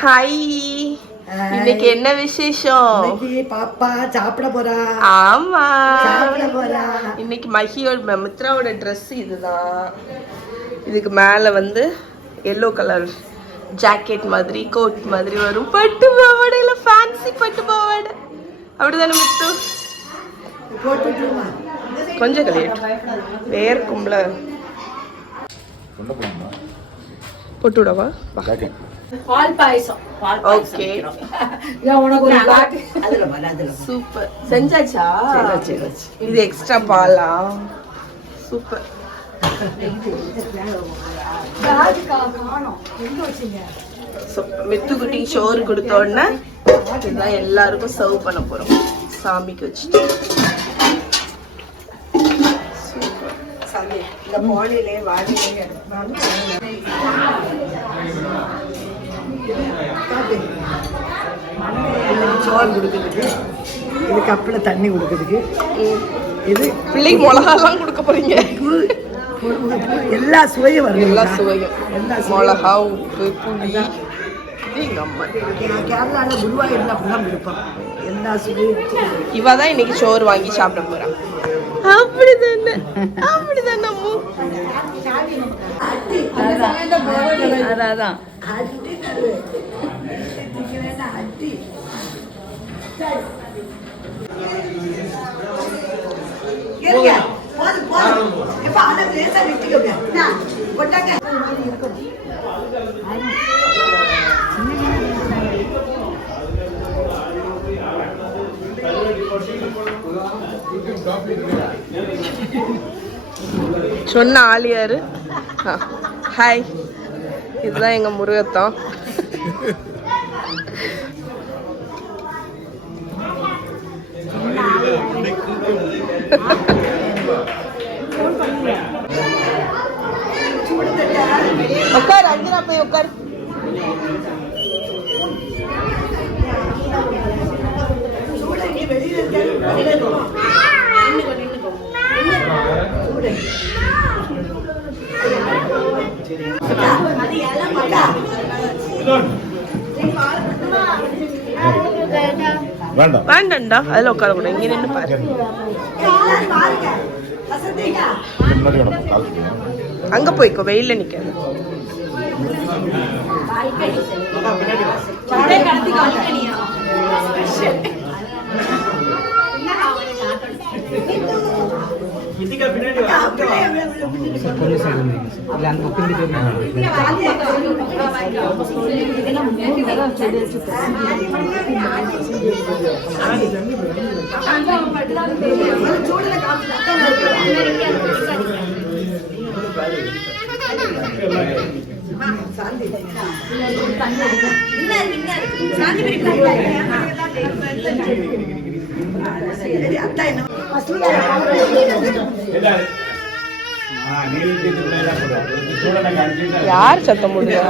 Hi, இன்னைக்கு என்ன விசேஷம்? பாப்பா சாப்பிட போறா. ஆமா, சாப்பிட போறா. இன்னைக்கு மஹியோட மித்ராவோட ட்ரெஸ் இதுதான். இதுக்கு மேல வந்து எல்லோ கலர் ஜாக்கெட் மாதிரி கோட் மாதிரி வரும். பட்டு பாவாடையில ஃபேன்சி பட்டு பாவாடை அப்படிதானே முத்து? கொஞ்சம் கழியட்டும், வேர்க்கும்ல. போட்டு விடவா? பால் பாயசம். Okay, super. செஞ்சாச்சா? இது எக்ஸ்ட்ரா பாலா? சூப்பர். மித்துக்குட்டி சோறு கொடுத்த உடனே இதுதான் எல்லாருக்கும் சர்வ் பண்ண போறோம். சாமிக்கு வச்சுட்டு இந்த பாலிலே வாடிலே எடுத்தாலும் சோறு கொடுக்குறதுக்கு, இது கப்பில் தண்ணி கொடுக்குறதுக்கு, இது பிள்ளைக்கு மிளகாலாம் கொடுக்க போறீங்க. எல்லா சுவையும் வரும். எல்லா சுவையும், மிளகா, உப்பு, புளி. எங்க அம்மா கேரளால குருவாயூர்ல அப்படிதான் இருப்பான். எல்லா சுவையும். இவ தான் இன்னைக்கு சோறு வாங்கி சாப்பிட போறான். அப்படிதானே, அப்படிதானே அம்மு. அதான் சொன்ன ஆள் யாரு? ஹாய், இதுதான் எங்க முருகத்தான். உட்கார் அஞ்சனா, போய் உட்கார். வேண்டாம்டா, அதுல உட்கார கூட. இங்க நின்று பாரு. அங்க போய்க்கோ, வெயில்ல நிக்காது. யார் சத்தம் போடுறா?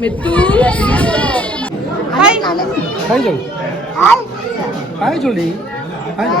மித்து, ஹாய். ஹாய் சொல்லு. ஹாய் சொல்லி. ஹாய்.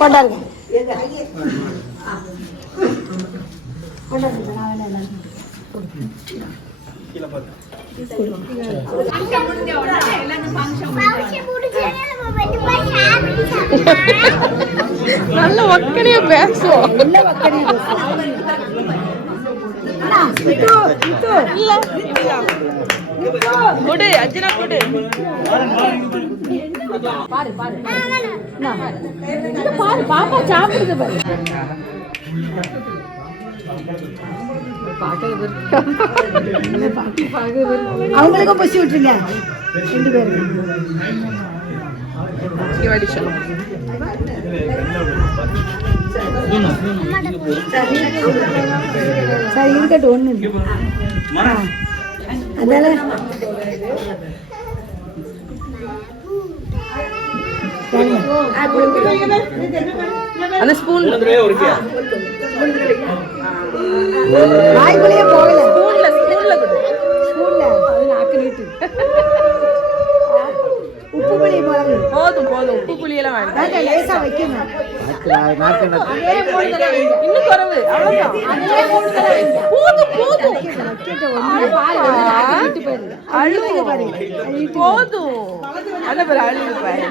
கொண்டாருங்க நல்ல வக்கனையா பேசுவோம். கொடு அர்ஜுனா கொடு. பாரு பாப்பா சாப்பிடுது பாரு. அவங்களுக்கும் பசி விட்டுருங்க 2 பேருக்கு. சரி இருக்கட்டும் ஒண்ணு அதனால அந்த ஸ்பூன் வாய்க்குள்ளேயே போகல. ஸ்பூன்ல கொடு. ஸ்பூன்ல அது நாக்கு நீட்டு. உப்பு புளி மிளகு போதும் உப்பு புளியெல்லாம் வேண்டாம். லேசா வைக்கணும். இன்னும் குறைவு அவ்வளவுதான். போதும் அந்த பேர் அழுது பாரு.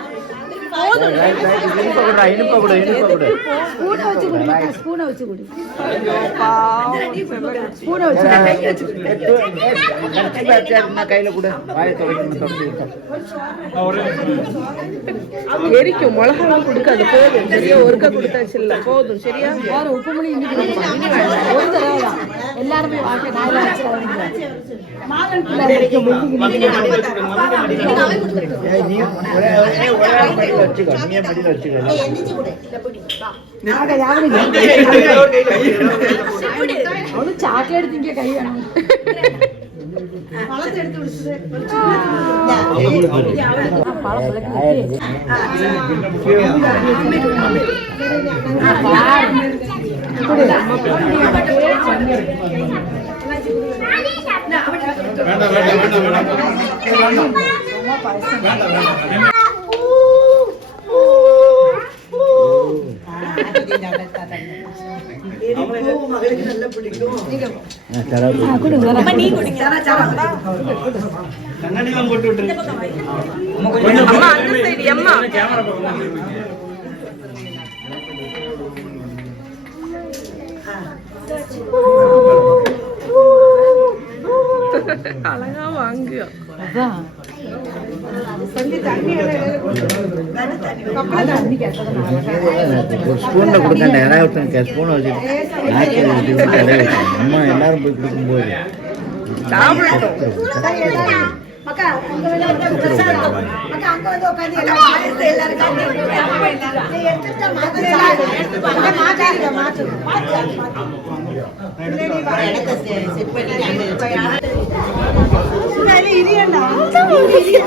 ஸ்பூனை வச்சு குடி. எரிக்கும் மிளகாலாம் கொடுக்காது. போதும் சரியா ஒருக்கா கொடுத்தாச்சு இல்ல போதும் சரியா. உப்பு மணி ஒரு தடவை தான் எல்லாருமே அவனு சாக்லேட் திங்க கை வேணும். மகளுக்கு நல்லா பிடிக்கும். அழகா வாங்க ஸ்பூன்ல கொடுக்க யாராவது ஸ்பூனை வச்சுட்டு அம்மா எல்லாரும் போய் குடிக்கும்போது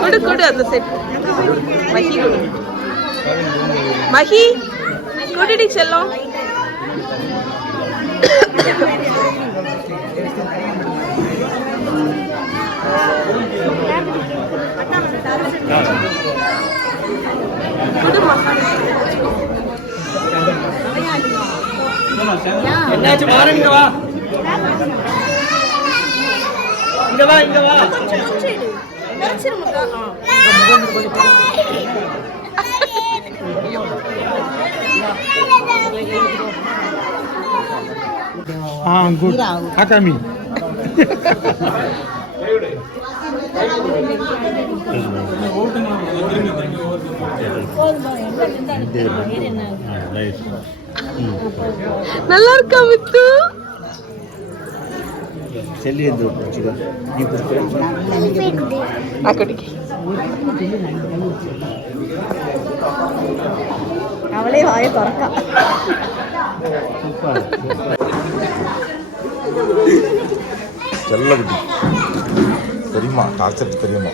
கொடு கொடு அந்த செட். மஹி கொடு. மஹி கொடிடி செல்லம். என்னாச்சு பாருங்க. இங்க வா இங்க வா இங்க வா. குட் ஆகாமி. நல்லா இருக்கா மித்து? செல்லி நீ அவளே வாய திறக்கா. செல்லகுட்டி தெரியுமா? டார்ச்சர் தெரியுமா?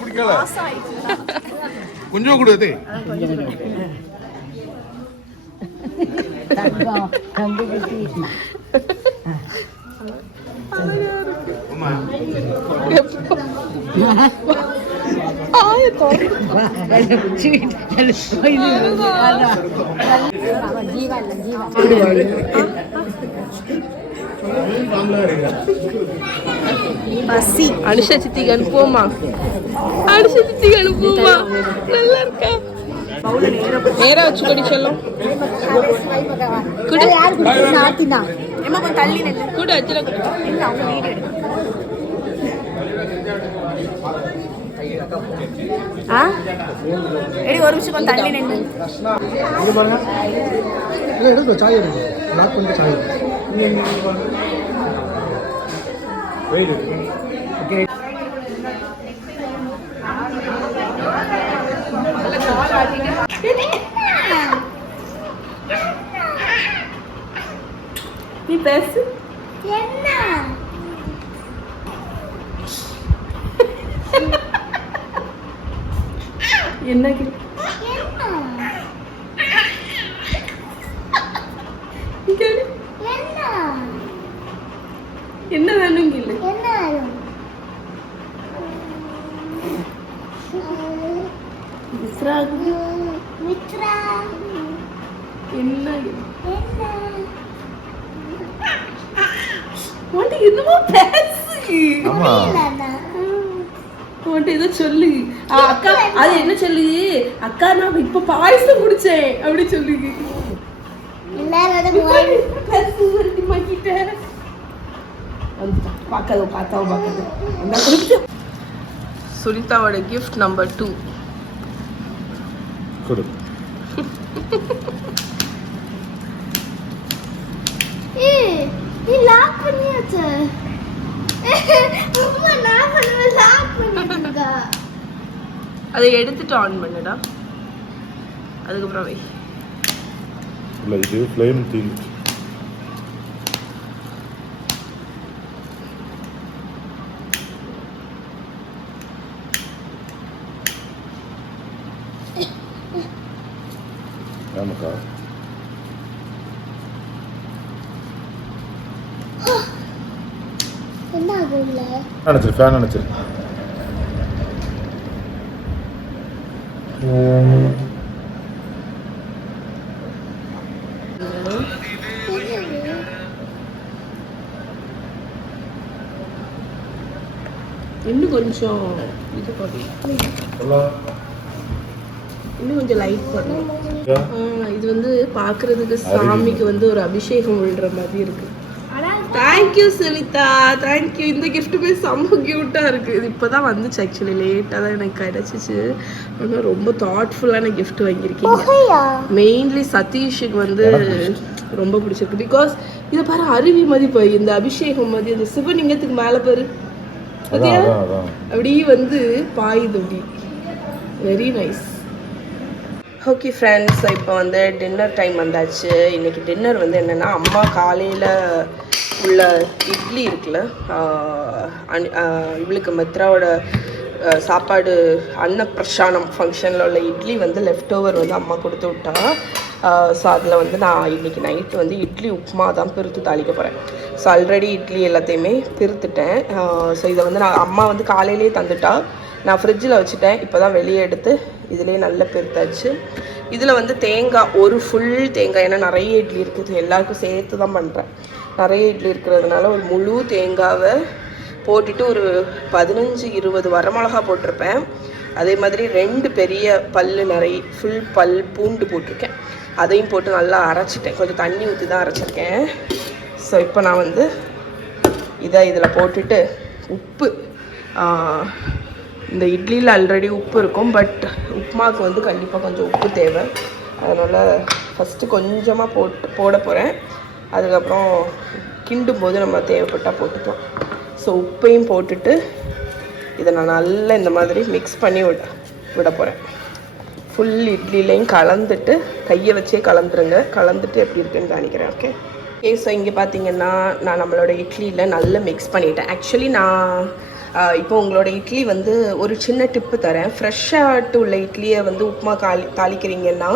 குடிக்கல கொஞ்சம் கொடுத்து அனுஷா சித்திக்கு அனுப்புவோமா? அனுஷா சித்திக்கு அனுப்புவோமா? நல்லா இருக்கா? நேரா வச்சு கொடி சொல்லும் கூட அச்சல ஒரு நிமிஷம் கொஞ்சம் தள்ளி நின்று எடுங்க சாய் எடுங்க லாக் பண்ணிட்டு சாய் நீ பேசு. என்ன என்ன வேணும் இல்ல என்ன என்னமோ பேசு. ஆமா ஏதோ சொல்லு. அக்கா அது என்ன சொல்லு? அக்கா நான் இப்ப பாயசம் குடிச்சேன் அப்படி சொல்லு. சுனிதாவோட கிஃப்ட் நம்பர் 2 கொடு. அதை எடுத்துட்டு ஆன் பண்ணுடா. அதுக்கப்புறம் வை. இல்ல இது ஃப்ளேம் தீந்து. ஆமாக்கா நினைச்சிரு ஃபேன் நினைச்சிரு. இன்னும் கொஞ்சம் இது பண்ணணும். இன்னும் கொஞ்சம் லைட் பண்ணணும். இது வந்து பார்க்கறதுக்கு சாமிக்கு வந்து ஒரு அபிஷேகம் விழுற மாதிரி இருக்கு. Thank you Sunitha, thank you. இந்த கிஃப்ட்டுமே செம்ம க்யூட்டாக இருக்குது. இது இப்போ தான் வந்துச்சு, ஆக்சுவலி லேட்டாக தான் எனக்கு கிடச்சிச்சு. ஆனால் ரொம்ப தாட்ஃபுல்லான கிஃப்ட் வாங்கியிருக்கீங்க. மெயின்லி சதீஷுக்கு வந்து ரொம்ப பிடிச்சிருக்கு. பிகாஸ் இதை பாரு, அருவி மாதிரி போய் இந்த அபிஷேகம் மாதிரி அந்த சிவலிங்கத்துக்கு மேலே பாரு அப்படியே வந்து பாயுது அப்படி. Very nice. ஓகே ஃப்ரெண்ட்ஸ், இப்போ வந்து டின்னர் டைம் வந்தாச்சு. இன்றைக்கி டின்னர் வந்து என்னென்னா, அம்மா காலையில் உள்ள இட்லி இருக்குல்ல, இவளுக்கு மித்ராவோட சாப்பாடு அன்னப்பிரசானம் ஃபங்க்ஷனில் உள்ள இட்லி வந்து லெஃப்ட் ஓவர் வந்து அம்மா கொடுத்து விட்டா. ஸோ அதில் வந்து நான் இன்றைக்கி நைட்டு வந்து இட்லி உப்புமா தான் பிரித்து தாளிக்க போகிறேன். ஸோ ஆல்ரெடி இட்லி எல்லாத்தையுமே பிரித்துட்டேன். ஸோ இதை வந்து நான் அம்மா வந்து காலையிலே தந்துட்டா, நான் ஃப்ரிட்ஜில் வச்சுட்டேன். இப்போ தான் வெளியே எடுத்து இதிலே நல்லா பெருத்தாச்சு. இதில் வந்து தேங்காய், ஒரு ஃபுல் தேங்காய், ஏன்னா நிறைய இட்லி இருக்குது, எல்லாருக்கும் சேர்த்து தான் பண்ணுறேன். நிறைய இட்லி இருக்கிறதுனால ஒரு முழு தேங்காவை போட்டுட்டு ஒரு 15-20 வரமிளகா போட்டிருப்பேன். அதே மாதிரி 2 பெரிய பல் நிறைய ஃபுல் பல் பூண்டு போட்டிருக்கேன். அதையும் போட்டு நல்லா அரைச்சிட்டேன். கொஞ்சம் தண்ணி ஊற்றி தான் அரைச்சிருக்கேன். ஸோ இப்போ நான் வந்து இதை இதில் போட்டுட்டு உப்பு, இந்த இட்லியில் ஆல்ரெடி உப்பு இருக்கும், பட் உப்புமாவுக்கு வந்து கண்டிப்பாக கொஞ்சம் உப்பு தேவை. அதனால் ஃபஸ்ட்டு கொஞ்சமாக போட போகிறேன். அதுக்கப்புறம் கிண்டும் போது நம்ம தேவைப்பட்டால் போட்டுக்கலாம். ஸோ உப்பையும் போட்டுட்டு இதை நான் நல்லா இந்த மாதிரி மிக்ஸ் பண்ணி விட போகிறேன். ஃபுல் இட்லிலையும் கலந்துட்டு, கையை வச்சே கலந்துருங்க. கலந்துட்டு எப்படி இருக்குன்னு காணிக்கிறேன். ஓகே. ஸோ இங்கே பார்த்தீங்கன்னா நான் நம்மளோட இட்லியில் நல்லா மிக்ஸ் பண்ணிட்டேன். ஆக்சுவலி நான் இப்போ உங்களோட இட்லி வந்து ஒரு சின்ன டிப்பு தரேன். ஃப்ரெஷ்ஷாட்டு உள்ள இட்லியை வந்து உப்புமா தாளிக்கிறீங்கன்னா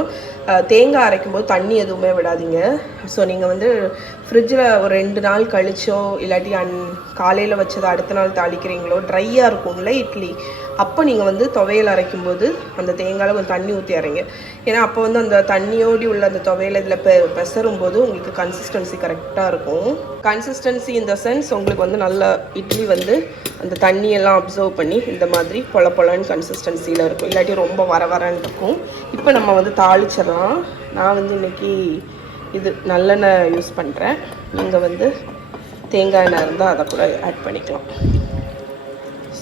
தேங்காய் அரைக்கும் போது தண்ணி எதுவுமே விடாதீங்க. ஸோ நீங்கள் வந்து ஃப்ரிட்ஜில் ஒரு 2 நாள் கழிச்சோ இல்லாட்டி காலையில் வச்சதை அடுத்த நாள் தாளிக்கிறீங்களோ ட்ரையாக இருக்கும்ல இட்லி, அப்போ நீங்கள் வந்து துவையல் அரைக்கும்போது அந்த தேங்காயில் கொஞ்சம் தண்ணி ஊற்றி அரைங்க. ஏன்னா அப்போ வந்து அந்த தண்ணியோடி உள்ள அந்த துவையல் இதில் பெசரும் போது உங்களுக்கு கன்சிஸ்டன்சி கரெக்டாக இருக்கும். கன்சிஸ்டன்சி இந்த சென்ஸ் உங்களுக்கு வந்து நல்ல இட்லி வந்து அந்த தண்ணியெல்லாம் அப்சர்வ் பண்ணி இந்த மாதிரி பொலன்னு கன்சிஸ்டன்சியில் இருக்கும், இல்லாட்டி ரொம்ப வரன்னு இருக்கும். இப்போ நம்ம வந்து தாளிச்சிடலாம். நான் வந்து இன்றைக்கி இது நல்லெண்ணெய் யூஸ் பண்ணுறேன். நீங்கள் வந்து தேங்காய் எண்ணெய் இருந்தால் அதை கூட ஆட் பண்ணிக்கலாம்.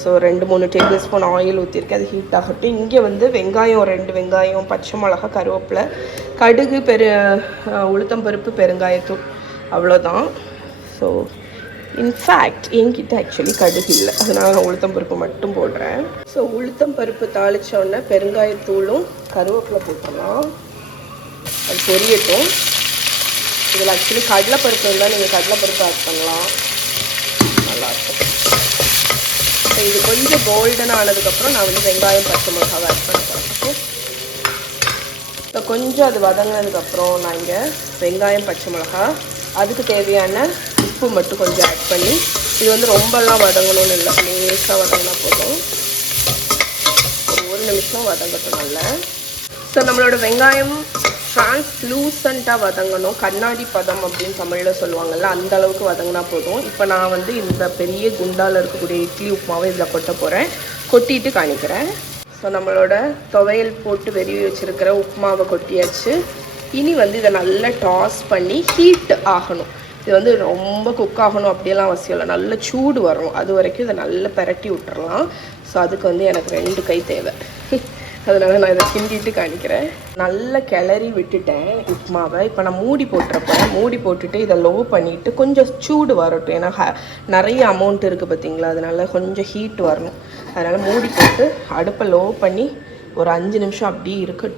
ஸோ 2-3 டேபிள் ஸ்பூன் ஆயில் ஊற்றிருக்கேன், அது ஹீட் ஆகட்டும். இங்கே வந்து வெங்காயம் 2 வெங்காயம், பச்சை மிளகா, கருவேப்பிலை, கடுகு, உளுத்தம் பருப்பு, பெருங்காயத்தூள், அவ்வளோதான். ஸோ இன்ஃபேக்ட் என்கிட்ட ஆக்சுவலி கடுகு இல்லை, அதனால் நான் உளுத்தம் பருப்பு மட்டும் போடுறேன். ஸோ உளுத்தம் பருப்பு தாளித்தோடனே பெருங்காயத்தூளும் கருவேப்பிலை போட்டலாம், அது பொரியட்டும். இதில் ஆக்சுவலி கடலைப்பருப்பு இருந்தால் நீங்கள் கடலைப்பருப்பு ஆட் பண்ணலாம், நல்லாயிருக்கும். ஸோ இது கொஞ்சம் கோல்டன் ஆனதுக்கப்புறம் நான் வந்து வெங்காயம் பச்சை மிளகாவை ஆட் பண்ண போகிறேன். ஸோ கொஞ்சம் அது வதங்கினதுக்கப்புறம் நான் இங்கே வெங்காயம் பச்சை மிளகா அதுக்கு தேவையான உப்பு மட்டும் கொஞ்சம் ஆட் பண்ணி, இது வந்து ரொம்பலாம் வதங்கணும்னு இல்லை, லேசாக வதங்கினா போதும். ஒரு நிமிஷம் வதங்கட்டும் நல்லா. ஸோ நம்மளோட வெங்காயம் ட்ரான்ஸ்லூசண்ட்டாக வதங்கணும், கண்ணாடி பதம் அப்படின்னு தமிழில் சொல்லுவாங்கள்ல, அந்த அளவுக்கு வதங்கினா போதும். இப்போ நான் வந்து இந்த பெரிய குண்டாவில் இருக்கக்கூடிய இட்லி உப்புமாவை இதில் கொட்ட போகிறேன், கொட்டிட்டு காணிக்கிறேன். ஸோ நம்மளோட துவையல் போட்டு வெறிவி வச்சுருக்கிற உப்புமாவை கொட்டியாச்சு. இனி வந்து இதை நல்லா டாஸ் பண்ணி ஹீட் ஆகணும். இது வந்து ரொம்ப குக் ஆகணும் அப்படியெல்லாம் அவசியம் இல்லை, நல்ல சூடு வரும், அது வரைக்கும் இதை நல்லா பெரட்டி விட்டுறலாம். ஸோ அதுக்கு வந்து எனக்கு 2 கை தேவை, அதனால் நான் இதை கிண்டிட்டு காணிக்கிறேன். நல்லா கிளறி விட்டுட்டேன் உப்புமாவை. இப்போ நான் மூடி போட்டுறப்பேன். மூடி போட்டுட்டு இதை லோ பண்ணிவிட்டு கொஞ்சம் சூடு வரட்டும், ஏன்னா நிறைய அமௌண்ட் இருக்குது பார்த்தீங்களா, அதனால் கொஞ்சம் ஹீட் வரணும். அதனால் மூடி போட்டு அடுப்பை லோ பண்ணி ஒரு 5 நிமிஷம் அப்படியே இருக்கட்டும்.